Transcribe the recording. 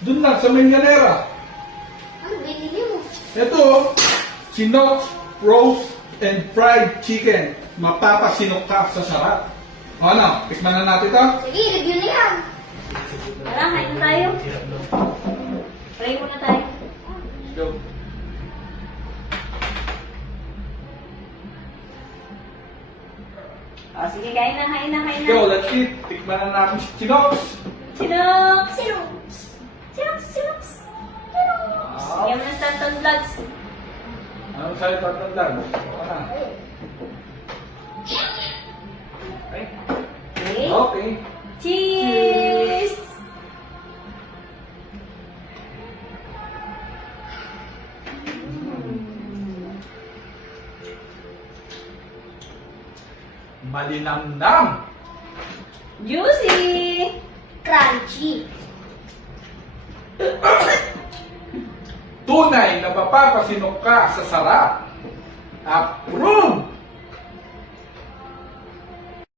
Doon lang sa Maynilera. Ano binili mo? Ito, Sinok roast and fried chicken. Mapapasinok ka sa sarap. O ano, tikman na natin ito. Sige, review na yan. Tara, kain na tayo. Try muna tayo. Let's go. O, sige, kain na, kain na, kain Let's go, na. let's eat. Tikman na natin si Sinok. Sinok! Sirops. Sirops, sirops. Sige mo na Stanton Vlogs. Anong sa'yo tatandaan? O na. Okay. Okay. Okay. Cheers! Malinamnam. Juicy! Crunchy. Tunay na mapapasinok ka sa sarap. Approve!